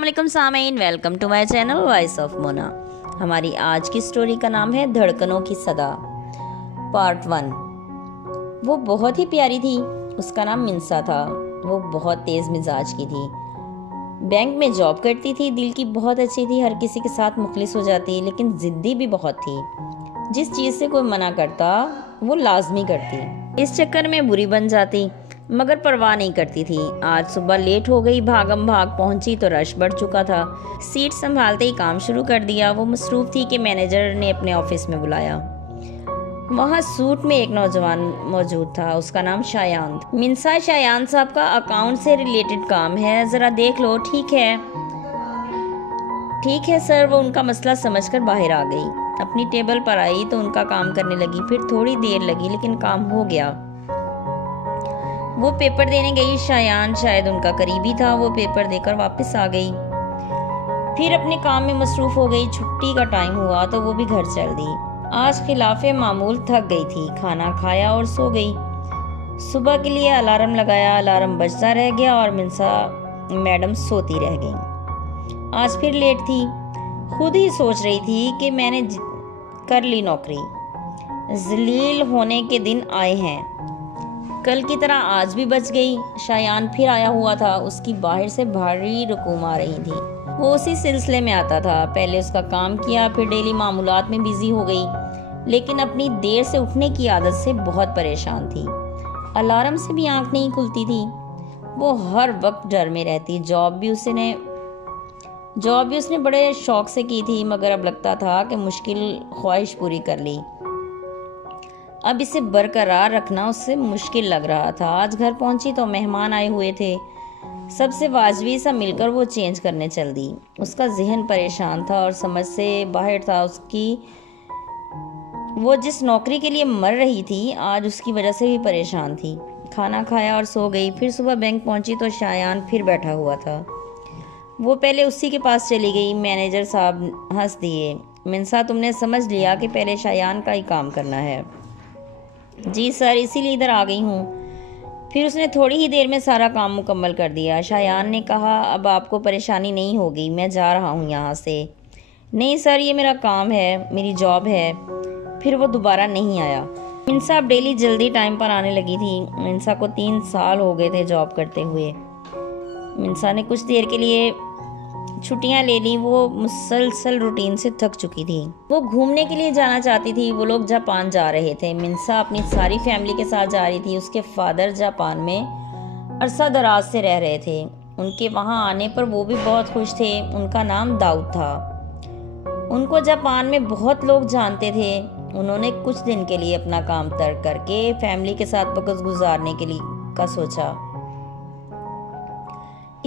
अस्सलामुअलैकुम सामीन, welcome to my channel voice of Mona. हमारी आज की स्टोरी का नाम है धड़कनों की सदा, पार्ट 1। वो बहुत ही प्यारी थी। उसका नाम मिंसा था। वो बहुत तेज मिजाज की थी। बैंक में जॉब करती थी। दिल की बहुत अच्छी थी। हर किसी के साथ मुखलिस हो जाती, लेकिन जिद्दी भी बहुत थी। जिस चीज से कोई मना करता वो लाजमी करती। इस चक्कर में बुरी बन जाती, मगर परवाह नहीं करती थी। आज सुबह लेट हो गई। भागम भाग पहुंची तो रश बढ़ चुका था। सीट संभालते ही काम शुरू कर दिया। वो मसरूफ थी कि मैनेजर ने अपने ऑफिस में बुलाया। वहाँ सूट में एक नौजवान मौजूद था। उसका नाम शायान। मिंसा, शायान साहब का अकाउंट से रिलेटेड काम है, जरा देख लो। ठीक है सर। वो उनका मसला समझकर बाहर आ गई। अपनी टेबल पर आई तो उनका काम करने लगी। फिर थोड़ी देर लगी, लेकिन काम हो गया। वो पेपर देने गई। शायान शायद उनका करीबी था। वो पेपर देकर वापस आ गई। फिर अपने काम में मसरूफ हो गई। छुट्टी का टाइम हुआ तो वो भी घर चल दी। आज खिलाफे मामूल थक गई थी। खाना खाया और सो गई। सुबह के लिए अलार्म लगाया। अलार्म बजता रह गया और मिंसा मैडम सोती रह गई। आज फिर लेट थी। खुद ही सोच रही थी कि मैंने कर ली नौकरी। जलील होने के दिन आए हैं। कल की तरह आज भी बच गई। शायान फिर आया हुआ था। उसकी बाहर से भारी रकूम आ रही थी। वो उसी सिलसिले में आता था। पहले उसका काम किया, फिर डेली मामूलात में बिजी हो गई, लेकिन अपनी देर से उठने की आदत से बहुत परेशान थी। अलार्म से भी आंख नहीं खुलती थी। वो हर वक्त डर में रहती। जॉब भी उसने बड़े शौक से की थी, मगर अब लगता था कि मुश्किल ख्वाहिश पूरी कर ली। अब इसे बरकरार रखना उससे मुश्किल लग रहा था। आज घर पहुंची तो मेहमान आए हुए थे। सबसे वाजबी सा मिलकर वो चेंज करने चल दी। उसका जहन परेशान था और समझ से बाहर था। वो जिस नौकरी के लिए मर रही थी, आज उसकी वजह से भी परेशान थी। खाना खाया और सो गई। फिर सुबह बैंक पहुंची तो शायान फिर बैठा हुआ था। वो पहले उसी के पास चली गई। मैनेजर साहब हंस दिए। मिंसा, तुमने समझ लिया कि पहले शायान का ही काम करना है? जी सर, इसीलिए इधर आ गई हूँ। फिर उसने थोड़ी ही देर में सारा काम मुकम्मल कर दिया। शायान ने कहा, अब आपको परेशानी नहीं होगी, मैं जा रहा हूँ यहाँ से। नहीं सर, ये मेरा काम है, मेरी जॉब है। फिर वो दोबारा नहीं आया। मिंसा अब डेली जल्दी टाइम पर आने लगी थी। मिंसा को 3 साल हो गए थे जॉब करते हुए। मिंसा ने कुछ देर के लिए छुट्टियां ले ली। वो मुसलसल रूटीन से थक चुकी थी। वो घूमने के लिए जाना चाहती थी। वो लोग जापान जा रहे थे। मिंसा अपनी सारी फैमिली के साथ जा रही थी। उसके फादर जापान में अरसा दराज से रह रहे थे। उनके वहां आने पर वो भी बहुत खुश थे। उनका नाम दाऊद था। उनको जापान में बहुत लोग जानते थे। उन्होंने कुछ दिन के लिए अपना काम तर्क करके फैमिली के साथ वक्त गुजारने के लिए का सोचा,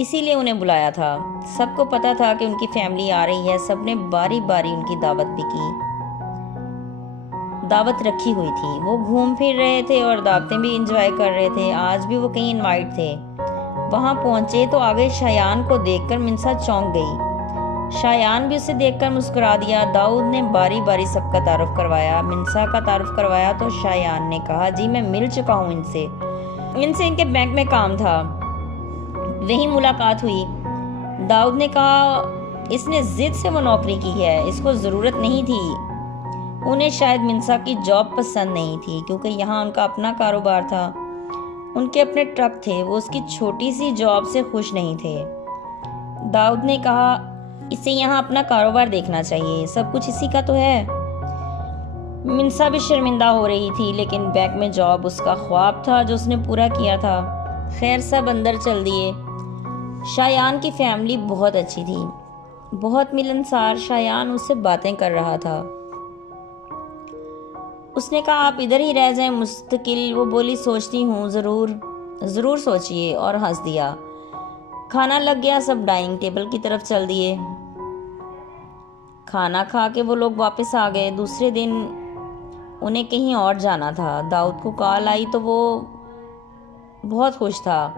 इसीलिए उन्हें बुलाया था। सबको पता था कि उनकी फैमिली आ रही है। सबने बारी बारी उनकी दावत रखी हुई थी। वो घूम फिर रहे थे और दावतें भी एंजॉय कर रहे थे। आज भी वो कहीं इनवाइट थे। वहां पहुंचे तो आगे शायान को देखकर मिंसा चौंक गई। शायान भी उसे देखकर मुस्कुरा दिया। दाऊद ने बारी बारी सबका तारुफ करवाया। मिंसा का तारुफ करवाया तो शायान ने कहा, जी मैं मिल चुका हूँ इनसे इनके बैंक में काम था, वही मुलाकात हुई। दाऊद ने कहा, इसने जिद से वो नौकरी की है, इसको जरूरत नहीं थी। उन्हें शायद मिंसा की जॉब पसंद नहीं थी, क्योंकि यहाँ उनका अपना कारोबार था, उनके अपने ट्रक थे। वो उसकी छोटी सी जॉब से खुश नहीं थे। दाऊद ने कहा, इसे यहाँ अपना कारोबार देखना चाहिए, सब कुछ इसी का तो है। मिंसा भी शर्मिंदा हो रही थी, लेकिन बैंक में जॉब उसका ख्वाब था जो उसने पूरा किया था। खैर, सब अंदर चल दिए। शायान की फैमिली बहुत अच्छी थी, बहुत मिलनसार। शायान उससे बातें कर रहा था। उसने कहा, आप इधर ही रह जाएं मुस्तकिल। वो बोली, सोचती हूँ, जरूर सोचिए, और हंस दिया। खाना लग गया। सब डाइनिंग टेबल की तरफ चल दिए। खाना खा के वो लोग वापस आ गए। दूसरे दिन उन्हें कहीं और जाना था। दाऊद को कॉल आई तो वो बहुत खुश था।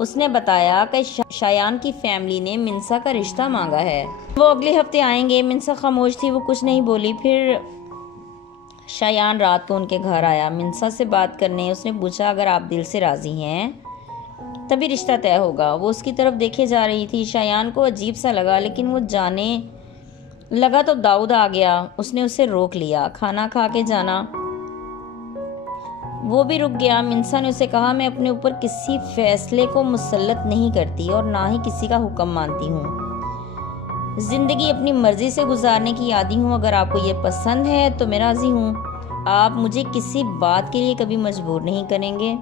उसने बताया कि शायान की फैमिली ने मिंसा का रिश्ता मांगा है, वो अगले हफ्ते आएंगे। मिंसा खामोश थी, वो कुछ नहीं बोली। फिर शायान रात को उनके घर आया मिंसा से बात करने। उसने पूछा, अगर आप दिल से राजी हैं तभी रिश्ता तय होगा। वो उसकी तरफ देखे जा रही थी। शायान को अजीब सा लगा, लेकिन वो जाने लगा तो दाऊद आ गया। उसने उसे रोक लिया। खाना खा के जाना। वो भी रुक गया। मिंसा ने उसे कहा, मैं अपने ऊपर किसी फैसले को मुसल्लत नहीं करती और ना ही किसी का हुक्म मानती हूँ। जिंदगी अपनी मर्जी से गुजारने की आदी हूँ। अगर आपको ये पसंद है तो मैं राजी हूँ। आप मुझे किसी बात के लिए कभी मजबूर नहीं करेंगे।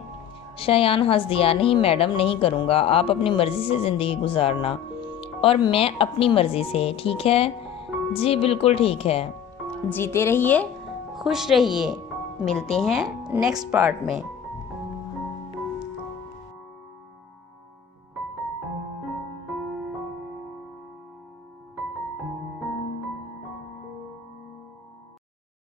शायान हंस दिया। नहीं मैडम, नहीं करूँगा। आप अपनी मर्जी से ज़िंदगी गुजारना और मैं अपनी मर्जी से। ठीक है? जी बिल्कुल ठीक है। जीते रहिए, खुश रहिए। मिलते हैं नेक्स्ट पार्ट में।